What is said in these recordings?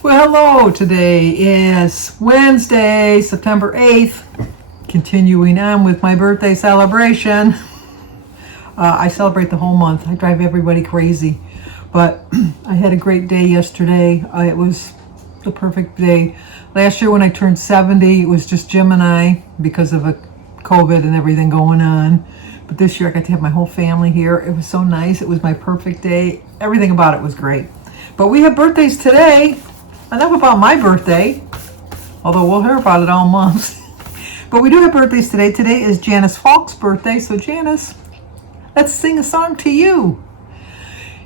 Well, hello. Today is Wednesday, September 8th. Continuing on with my birthday celebration. I celebrate the whole month. I drive everybody crazy. But I had a great day yesterday. It was the perfect day. Last year when I turned 70, it was just Jim and I because of a COVID and everything going on. But this year I got to have my whole family here. It was so nice. It was my perfect day. Everything about it was great. But we have birthdays today. Enough about my birthday, although we'll hear about it all month. But we do have birthdays today. Today is Janice Falk's birthday. So Janice, let's sing a song to you.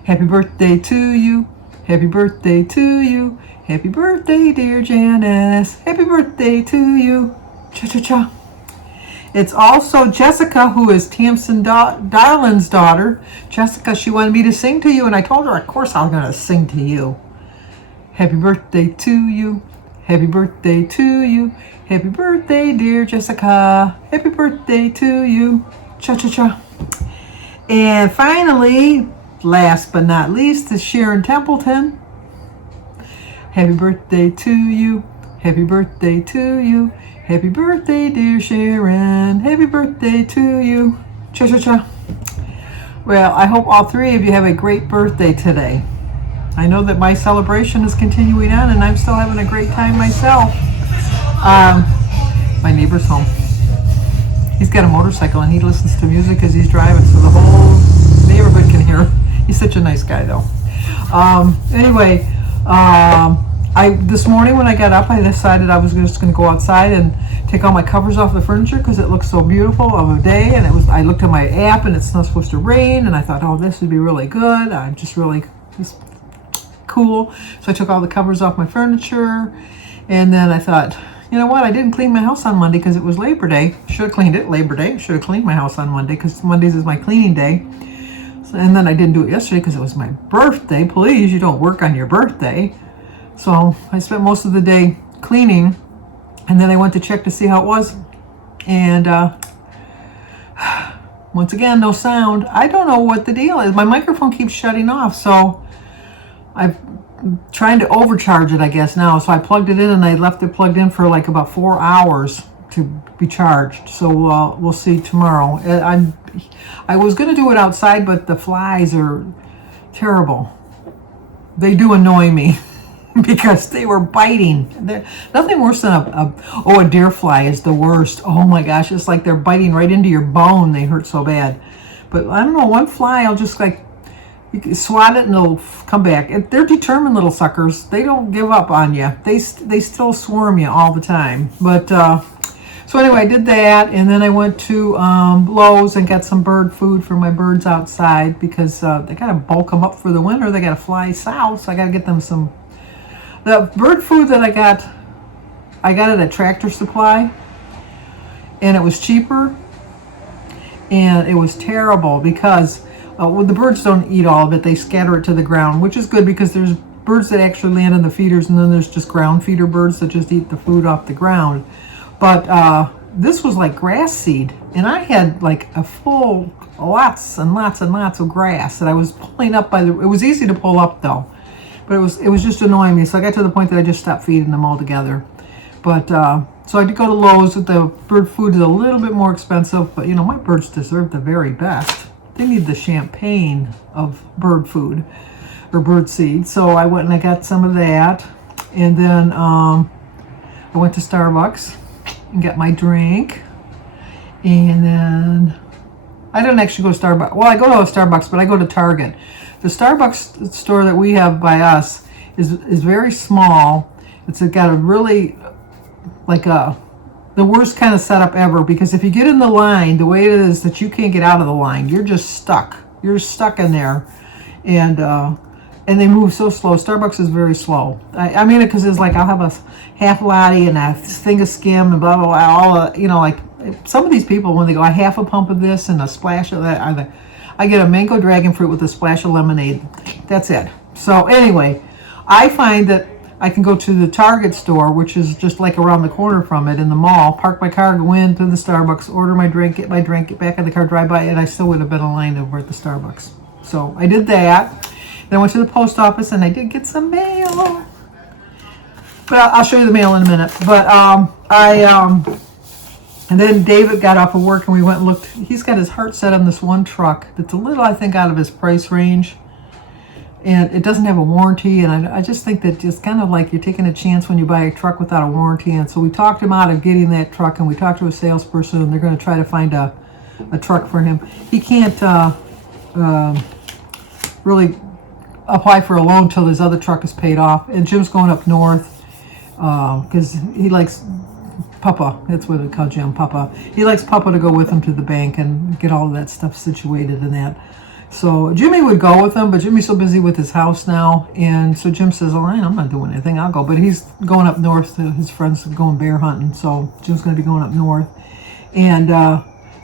Happy birthday to you. Happy birthday to you. Happy birthday, dear Janice. Happy birthday to you. Cha-cha-cha. It's also Jessica, who is Tamsin Darlin's daughter. Jessica, she wanted me to sing to you, and I told her, of course I was going to sing to you. Happy birthday to you. Happy birthday to you. Happy birthday, dear Jessica. Happy birthday to you. Cha-cha-cha. And finally, last but not least, is Sharon Templeton. Happy birthday to you. Happy birthday to you. Happy birthday, dear Sharon. Happy birthday to you. Cha-cha-cha. Well, I hope all three of you have a great birthday today. I know that my celebration is continuing on, and I'm still having a great time myself. My neighbor's home. He's got a motorcycle, and he listens to music as he's driving, so the whole neighborhood can hear. He's such a nice guy, though. Anyway, this morning when I got up, I decided I was just going to go outside and take all my covers off the furniture because it looks so beautiful of a day. And I looked at my app, and it's not supposed to rain, and I thought, oh, this would be really good. I'm just really cool. So I took all the covers off my furniture, and then I thought, you know what, I didn't clean my house on Monday because it was Labor Day. Should have cleaned it Labor Day. Should have cleaned my house on Monday because Mondays is my cleaning day. And then I didn't do it yesterday because it was my birthday. Please, you don't work on your birthday. So I spent most of the day cleaning, and then I went to check to see how it was, and once again, no sound. I don't know what the deal is. My microphone keeps shutting off, so I'm trying to overcharge it, I guess, now. So I plugged it in, and I left it plugged in for like about 4 hours to be charged. So we'll see tomorrow. I was going to do it outside, but the flies are terrible. They do annoy me because they were biting. They're nothing worse than a deer fly is the worst. Oh my gosh, it's like they're biting right into your bone. They hurt so bad. But I don't know, one fly, I'll just like, you can swat it and it'll come back. They're determined little suckers. They don't give up on you. They still swarm you all the time. But so anyway, I did that, and then I went to Lowe's and got some bird food for my birds outside because they got to bulk them up for the winter. They got to fly south, so I got to get them some. The bird food that I got it at Tractor Supply, and it was cheaper, and it was terrible because the birds don't eat all of it. They scatter it to the ground, which is good because there's birds that actually land in the feeders, and then there's just ground feeder birds that just eat the food off the ground. But this was like grass seed, and I had like a full lots and lots and lots of grass that I was pulling up it was easy to pull up though, but it was just annoying me. So I got to the point that I just stopped feeding them altogether. But so I did go to Lowe's. With the bird food is a little bit more expensive, but you know, my birds deserve the very best. They need the champagne of bird food or bird seed. So I went and I got some of that, and then I went to Starbucks and got my drink, and then I don't actually go to Starbucks. Well, I go to a Starbucks, but I go to Target. The Starbucks store that we have by us is very small. It's got a really the worst kind of setup ever, because if you get in the line, the way it is that you can't get out of the line, you're just stuck. You're stuck in there, and they move so slow. Starbucks is very slow. I mean it because it's like I'll have a half latte and a thing of skim and blah blah blah. All you know, like some of these people when they go a half a pump of this and a splash of that. I get a mango dragon fruit with a splash of lemonade. That's it. So anyway, I find that I can go to the Target store, which is just like around the corner from it in the mall, park my car, go into the Starbucks, order my drink, get get back in the car, drive by, and I still would have been in line over at the Starbucks. So I did that. Then I went to the post office and I did get some mail. But I'll show you the mail in a minute. But and then David got off of work and we went and looked. He's got his heart set on this one truck that's a little, I think, out of his price range. And it doesn't have a warranty. And I just think that it's kind of like you're taking a chance when you buy a truck without a warranty. And so we talked him out of getting that truck, and we talked to a salesperson, and they're going to try to find a truck for him. He can't really apply for a loan till his other truck is paid off. And Jim's going up north because he likes Papa. That's what we call Jim, Papa. He likes Papa to go with him to the bank and get all of that stuff situated and that. So Jimmy would go with him, but Jimmy's so busy with his house now. And so Jim says, all right, I'm not doing anything. I'll go. But he's going up north to his friends going bear hunting. So Jim's going to be going up north. And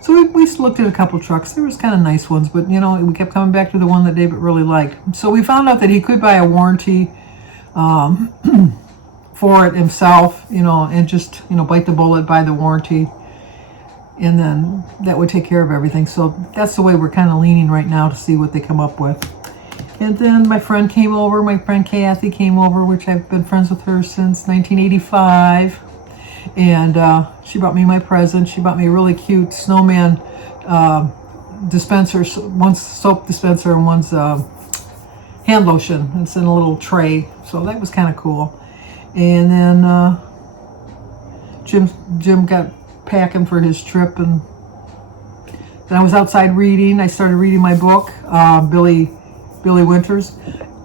so we looked at a couple trucks. There was kind of nice ones, but, you know, we kept coming back to the one that David really liked. So we found out that he could buy a warranty for it himself, you know, and just, you know, bite the bullet, buy the warranty. And then that would take care of everything. So that's the way we're kind of leaning right now to see what they come up with. And then my friend came over. My friend Kathy came over, which I've been friends with her since 1985. And she brought me my present. She bought me a really cute snowman dispenser. One's soap dispenser and one's hand lotion. It's in a little tray. So that was kind of cool. And then Jim got packing for his trip, and then I was outside reading. I started reading my book, Billy Winters.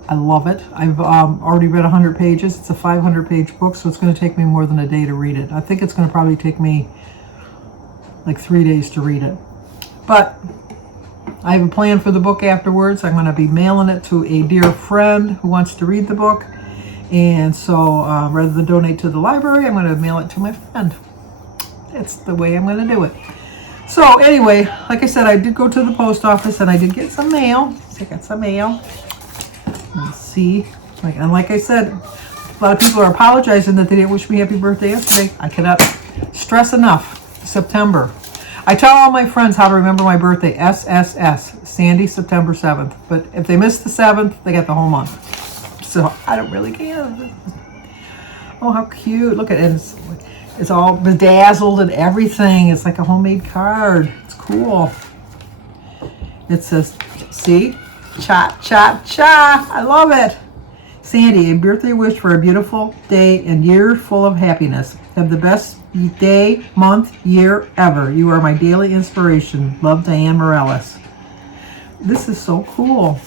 I love it. I've already read 100 pages. It's a 500-page book, so it's going to take me more than a day to read it. I think it's going to probably take me like 3 days to read it. But I have a plan for the book afterwards. I'm going to be mailing it to a dear friend who wants to read the book. And so rather than donate to the library, I'm going to mail it to my friend. That's the way I'm going to do it. So anyway, like I said, I did go to the post office and I did get some mail. So I got some mail. Let's see. And like I said, a lot of people are apologizing that they didn't wish me happy birthday yesterday. I cannot stress enough. September. I tell all my friends how to remember my birthday. SSS. Sandy, September 7th. But if they miss the 7th, they got the whole month. So I don't really care. Oh, how cute. Look at it. It's all bedazzled and everything. It's like a homemade card. It's cool. It says, see? Cha, cha, cha. I love it. Sandy, a birthday wish for a beautiful day and year full of happiness. Have the best day, month, year ever. You are my daily inspiration. Love, Diane Morales. This is so cool.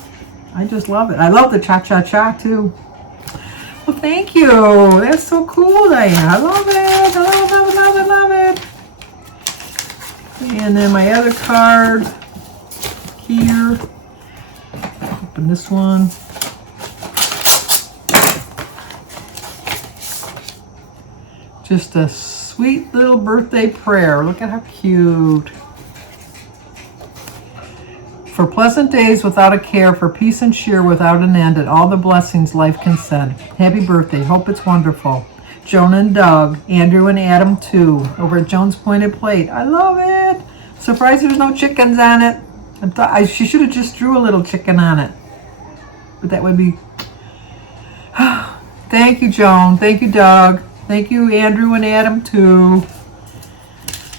I just love it. I love the cha, cha, cha too. Well, thank you. That's so cool, Diane. I love it. I love it. And then my other card here. Open this one. Just a sweet little birthday prayer. Look at how cute. For pleasant days without a care, for peace and cheer without an end, and all the blessings life can send. Happy birthday. Hope it's wonderful. Joan and Doug, Andrew and Adam too, over at Joan's Pointed Plate. I love it. Surprised there's no chickens on it. She should have just drew a little chicken on it. But that would be... Thank you, Joan. Thank you, Doug. Thank you, Andrew and Adam too.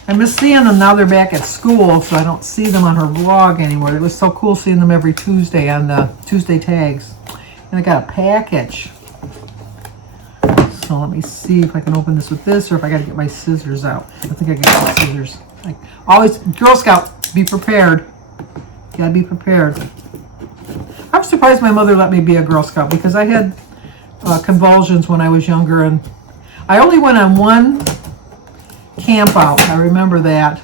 I miss seeing them now they're back at school, so I don't see them on her vlog anymore. It was so cool seeing them every Tuesday on the Tuesday tags. And I got a package. So let me see if I can open this with this, or if I got to get my scissors out. I think I can get my scissors. Like always, Girl Scout, be prepared. You gotta be prepared. I'm surprised my mother let me be a Girl Scout because I had convulsions when I was younger, and I only went on one camp out. I remember that.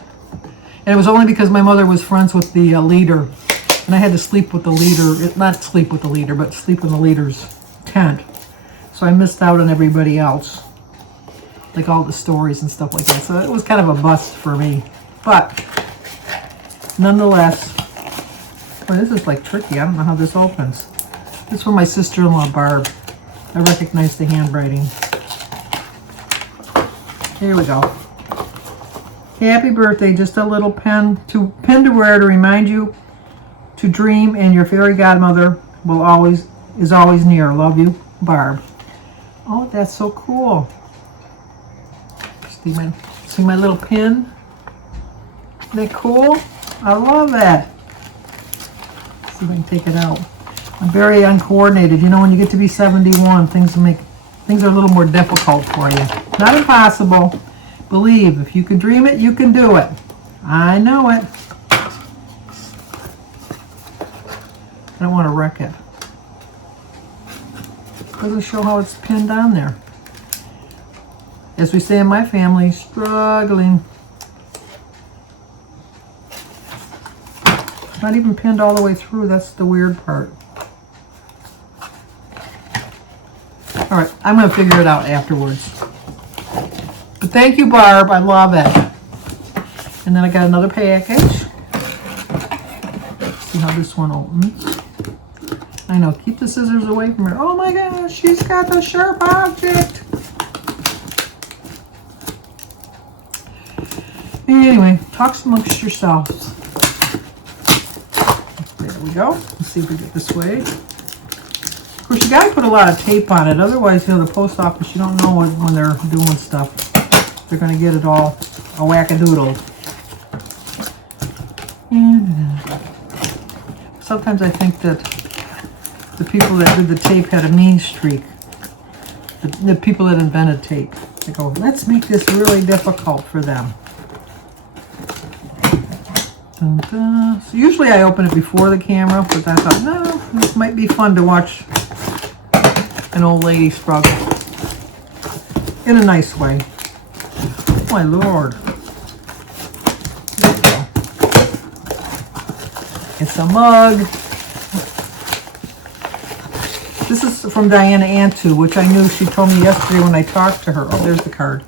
And it was only because my mother was friends with the leader. And I had to sleep with the leader. Not sleep with the leader, but sleep in the leader's tent. So I missed out on everybody else. Like all the stories and stuff like that. So it was kind of a bust for me. But nonetheless. Boy, this is like tricky. I don't know how this opens. This is from my sister-in-law, Barb. I recognize the handwriting. Here we go. Happy birthday, just a little pin to wear to remind you to dream, and your fairy godmother is always near. Love you, Barb. Oh, that's so cool. See my little pin? Isn't that cool? I love that. Let's see if I can take it out. I'm very uncoordinated. You know, when you get to be 71, things are a little more difficult for you. Not impossible. Believe, if you can dream it, you can do it. I know it. I don't want to wreck it. Doesn't show how it's pinned on there. As we say in my family, struggling. Not even pinned all the way through. That's the weird part. All right, I'm going to figure it out afterwards. But thank you, Barb. I love it. And then I got another package. Let's see how this one opens. I know, keep the scissors away from her. Oh my gosh, she's got the sharp object. Anyway, talk amongst yourselves. There we go. Let's see if we get this way. Of course, you got to put a lot of tape on it. Otherwise, you know, the post office, you don't know when they're doing stuff. They're going to get it all a wackadoodle. And sometimes I think that the people that did the tape had a mean streak. The people that invented tape. They go, let's make this really difficult for them. Dun, dun. So usually I open it before the camera, but I thought, no, this might be fun to watch an old lady struggle. In a nice way. Oh my Lord. There we go. It's a mug. This is from Diana Antu, which I knew she told me yesterday when I talked to her. Oh, there's the card.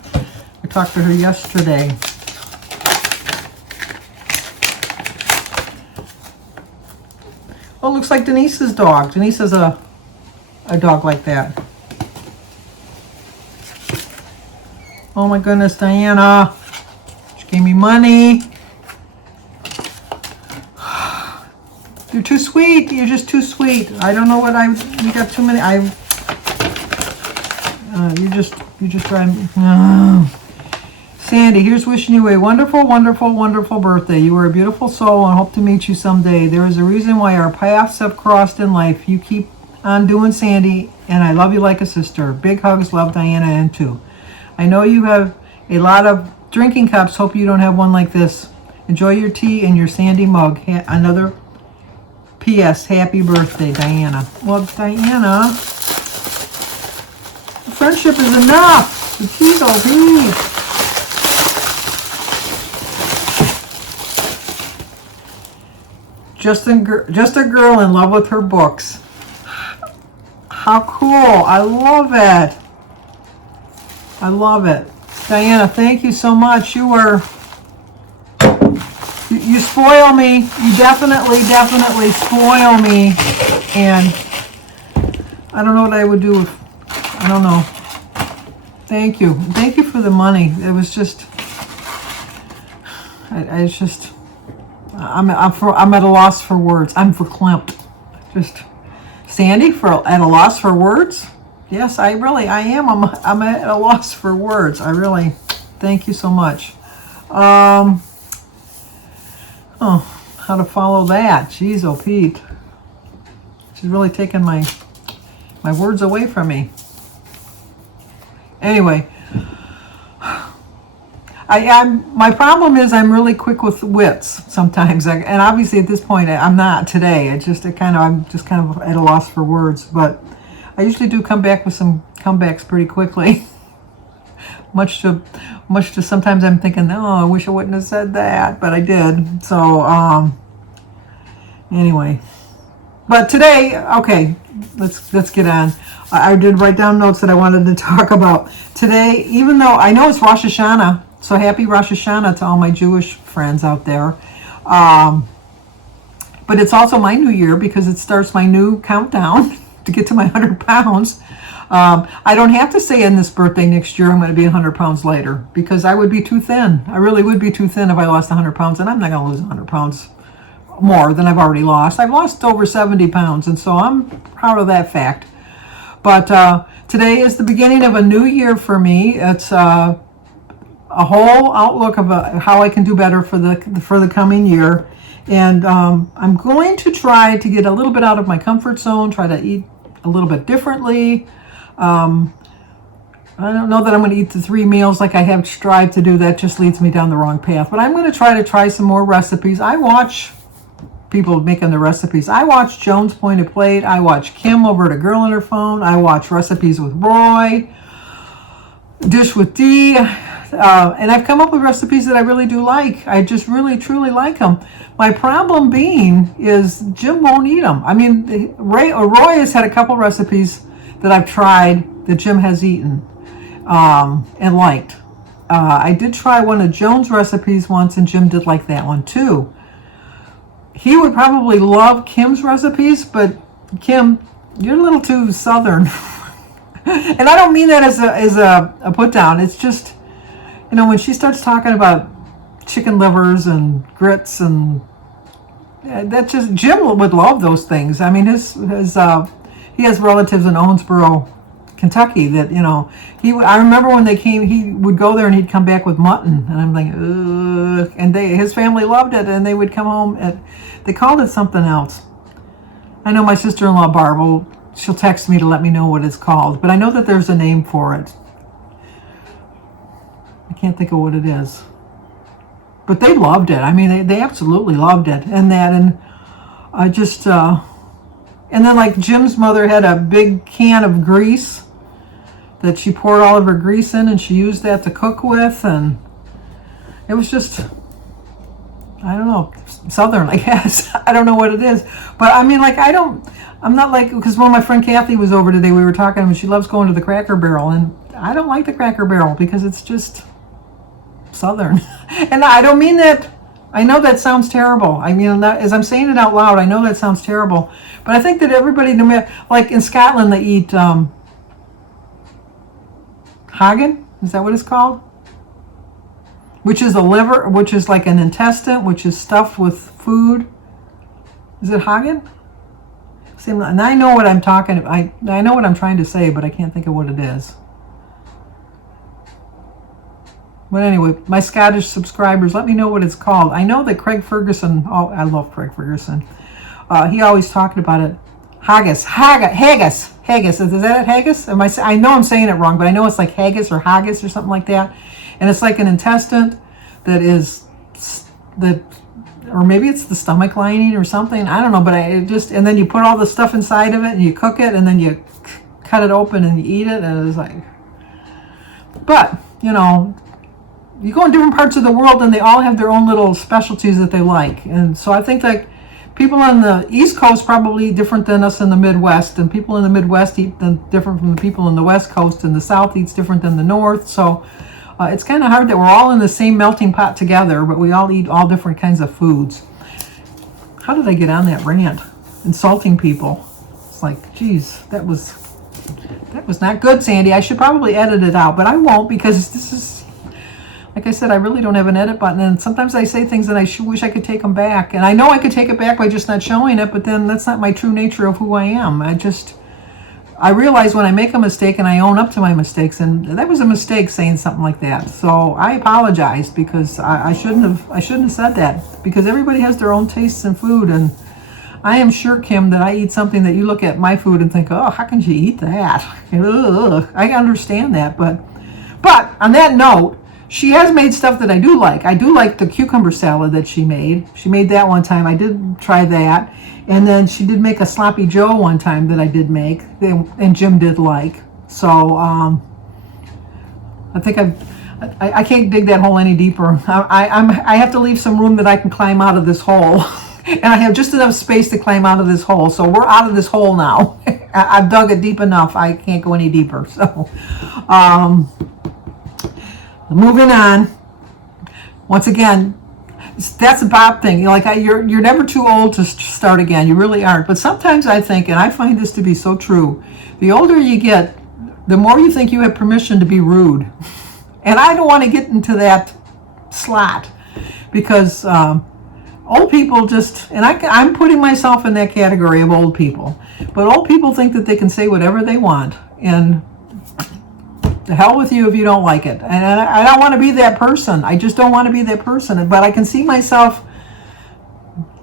I talked to her yesterday. Oh, it looks like Denise's dog. Denise has a dog like that. Oh my goodness, Diana. She gave me money. You're too sweet. You're just too sweet. I don't know what you got too many. You just drive me. Sandy, here's wishing you a wonderful, wonderful, wonderful birthday. You are a beautiful soul and I hope to meet you someday. There is a reason why our paths have crossed in life. You keep on doing, Sandy, and I love you like a sister. Big hugs, love, Diana, and too. I know you have a lot of drinking cups. Hope you don't have one like this. Enjoy your tea and your Sandy mug. Another P.S. Happy birthday, Diana. Well, Diana, friendship is enough. The tea's all these. Just a girl in love with her books. How cool. I love it. I love it. Diana, thank you so much. You spoil me. You definitely spoil me. And I don't know what I would do if, I don't know. Thank you. Thank you for the money. It was just, I'm at a loss for words. I'm verklempt. Just, Sandy, at a loss for words? Yes, I am. I'm at a loss for words. Thank you so much. Oh, how to follow that? Jeez, oh Pete. She's really taking my words away from me. Anyway, my problem is I'm really quick with wits sometimes, and obviously at this point I'm not today. I'm just kind of at a loss for words, but I usually do come back with some comebacks pretty quickly. much to sometimes I'm thinking, oh, I wish I wouldn't have said that, but I did. So anyway, but today, okay, let's get on. I did write down notes that I wanted to talk about today, even though I know it's Rosh Hashanah. So happy Rosh Hashanah to all my Jewish friends out there. But it's also my new year because it starts my new countdown to get to my 100 pounds. I don't have to say in this birthday next year I'm going to be 100 pounds lighter because I would be too thin. I really would be too thin if I lost 100 pounds, and I'm not going to lose 100 pounds more than I've already lost. I've lost over 70 pounds, and so I'm proud of that fact. But today is the beginning of a new year for me. It's a whole outlook of how I can do better for the coming year. And I'm going to try to get a little bit out of my comfort zone, try to eat a little bit differently. I don't know that I'm going to eat the 3 meals like I have strived to do. That just leads me down the wrong path. But I'm going to try some more recipes. I watch people making the recipes. I watch Joan's Pointed Plate. I watch Kim over at A Girl on Her Phone. I watch Recipes with Roy, Dish with D. And I've come up with recipes that I really do like. I just really, truly like them. My problem being is Jim won't eat them. I mean, Roy has had a couple recipes that I've tried that Jim has eaten and liked. I did try one of Joan's recipes once, and Jim did like that one too. He would probably love Kim's recipes, but Kim, you're a little too southern. And I don't mean that as a put down. It's just, you know, when she starts talking about chicken livers and grits and that just, Jim would love those things. I mean, he has relatives in Owensboro, Kentucky that, you know, I remember when they came, he would go there and he'd come back with mutton, and I'm like, ugh. And his family loved it, and they would come home they called it something else. I know my sister-in-law Barb, she'll text me to let me know what it's called, but I know that there's a name for it. I can't think of what it is. But they loved it. I mean, they absolutely loved it. And I just, and then like Jim's mother had a big can of grease that she poured all of her grease in, and she used that to cook with, and it was just, I don't know, southern, I guess. I don't know what it is. But I mean, like, I'm not like, because when my friend Kathy was over today, we were talking, and she loves going to the Cracker Barrel, and I don't like the Cracker Barrel because it's just southern. And I don't mean that, I know that sounds terrible. I mean, as I'm saying it out loud, I know that sounds terrible. But I think that everybody, no matter, like in Scotland, they eat haggis. Is that what it's called? Which is a liver, which is like an intestine, which is stuffed with food. Is it haggis? See, and I know what I'm talking about. I know what I'm trying to say, but I can't think of what it is. But anyway, my Scottish subscribers, let me know what it's called. I know that Craig Ferguson, oh, I love Craig Ferguson. He always talked about it. Haggis. Is that it, haggis? I know I'm saying it wrong, but I know it's like haggis or something like that. And it's like an intestine that is, or maybe it's the stomach lining or something. I don't know, but and then you put all the stuff inside of it and you cook it, and then you cut it open and you eat it, and it's like, but, you know, you go in different parts of the world and they all have their own little specialties that they like. And so I think like people on the East Coast probably different than us in the Midwest, and people in the Midwest eat different from the people in the West Coast, and the South eats different than the North. So it's kind of hard that we're all in the same melting pot together, but we all eat all different kinds of foods. How did I get on that rant? Insulting people. It's like, geez, that was not good, Sandy. I should probably edit it out, but I won't, because this is, like I said, I really don't have an edit button, and sometimes I say things and I wish I could take them back. And I know I could take it back by just not showing it, but then that's not my true nature of who I am. I realize when I make a mistake and I own up to my mistakes, and that was a mistake saying something like that. So I apologize, because I shouldn't have said that, because everybody has their own tastes in food, and I am sure, Kim, that I eat something that you look at my food and think, oh, how can you eat that? Ugh. I understand that, but on that note, she has made stuff that I do like. I do like the cucumber salad that she made. She made that one time. I did try that. And then she did make a sloppy Joe one time that I did make, and Jim did like. So I think I can't dig that hole any deeper. I have to leave some room that I can climb out of this hole. And I have just enough space to climb out of this hole. So we're out of this hole now. I've dug it deep enough. I can't go any deeper. So moving on. Once again, that's a Bob thing. You're never too old to start again. You really aren't. But sometimes I think, and I find this to be so true, the older you get, the more you think you have permission to be rude. And I don't want to get into that slot, because old people just, and I'm putting myself in that category of old people, but old people think that they can say whatever they want, and the hell with you if you don't like it. And I don't want to be that person. I just don't want to be that person. But I can see myself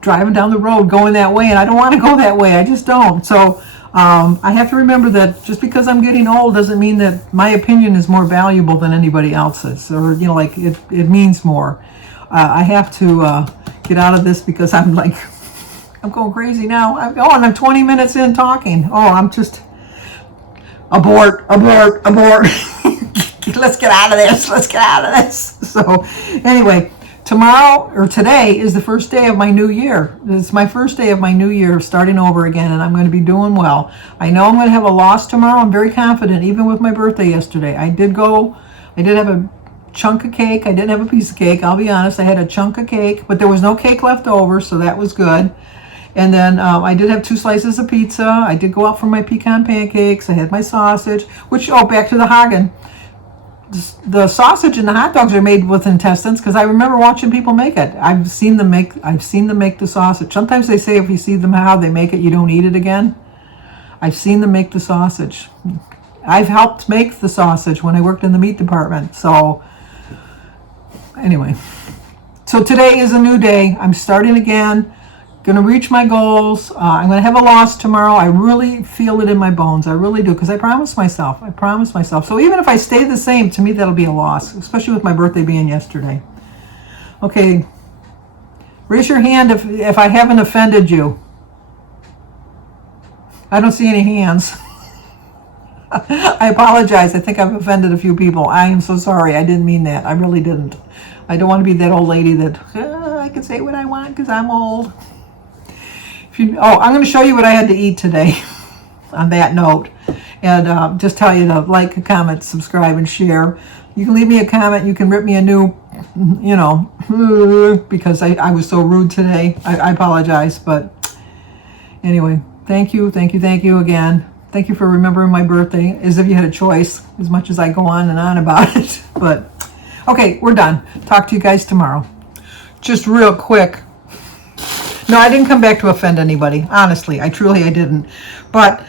driving down the road going that way, and I don't want to go that way. I just don't. So I have to remember that just because I'm getting old doesn't mean that my opinion is more valuable than anybody else's, or like it means more. I have to get out of this because I'm going crazy now. And I'm 20 minutes in talking. I'm just abort. Let's get out of this. So anyway, today is the first day of my new year. It's my first day of my new year, starting over again, and I'm going to be doing well. I know I'm going to have a loss tomorrow. I'm very confident, even with my birthday yesterday. I did have a chunk of cake. I didn't have a piece of cake. I'll be honest. I had a chunk of cake, but there was no cake left over, so that was good. And then I did have 2 slices of pizza. I did go out for my pecan pancakes. I had my sausage, back to the Hagen. The sausage and the hot dogs are made with intestines because I remember watching people make it. I've seen them make the sausage. Sometimes they say if you see them how they make it, you don't eat it again. I've seen them make the sausage. I've helped make the sausage when I worked in the meat department. So anyway, so today is a new day. I'm starting again. Going to reach my goals. I'm going to have a loss tomorrow. I really feel it in my bones. I really do, because I promised myself. So even if I stay the same, to me that'll be a loss, especially with my birthday being yesterday. Okay, raise your hand if I haven't offended you. I don't see any hands. I apologize. I think I've offended a few people. I am so sorry. I didn't mean that. I really didn't. I don't want to be that old lady that I can say what I want because I'm old. I'm going to show you what I had to eat today on that note, and just tell you to like, comment, subscribe, and share. You can leave me a comment. You can rip me a new, because I was so rude today. I apologize, but anyway, thank you again. Thank you for remembering my birthday, as if you had a choice, as much as I go on and on about it. But okay, we're done. Talk to you guys tomorrow. Just real quick. No, I didn't come back to offend anybody. Honestly, I didn't. But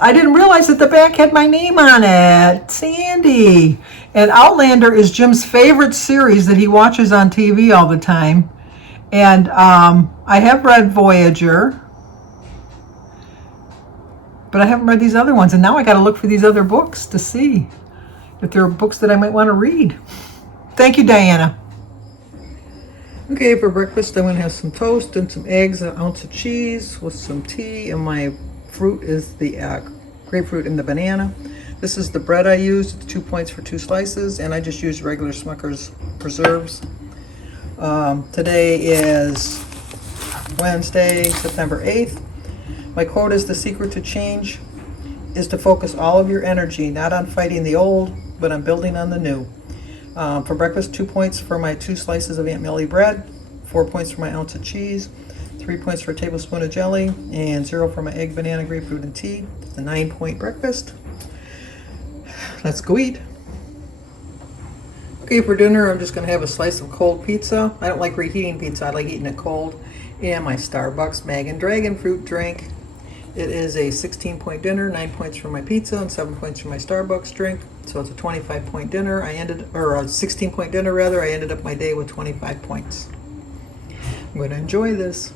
I didn't realize that the back had my name on it. Sandy. And Outlander is Jim's favorite series that he watches on TV all the time. And I have read Voyager, but I haven't read these other ones. And now I got to look for these other books to see if there are books that I might want to read. Thank you, Diana. Okay, for breakfast I'm going to have some toast and some eggs, an ounce of cheese with some tea, and my fruit is the grapefruit and the banana. This is the bread I used. It's 2 points for 2 slices, and I just used regular Smucker's preserves. Today is Wednesday, September 8th. My quote is, "The secret to change is to focus all of your energy not on fighting the old, but on building on the new." For breakfast, 2 points for my 2 slices of Aunt Millie bread, 4 points for my ounce of cheese, 3 points for a tablespoon of jelly, and 0 for my egg, banana, grapefruit, and tea. It's a 9-point breakfast. Let's go eat. Okay, for dinner, I'm just going to have a slice of cold pizza. I don't like reheating pizza. I like eating it cold. And my Starbucks Mag and Dragon fruit drink. It is a 16-point dinner, 9 points for my pizza and 7 points for my Starbucks drink. So it's a 25-point dinner. A 16-point dinner rather. I ended up my day with 25 points. I'm going to enjoy this.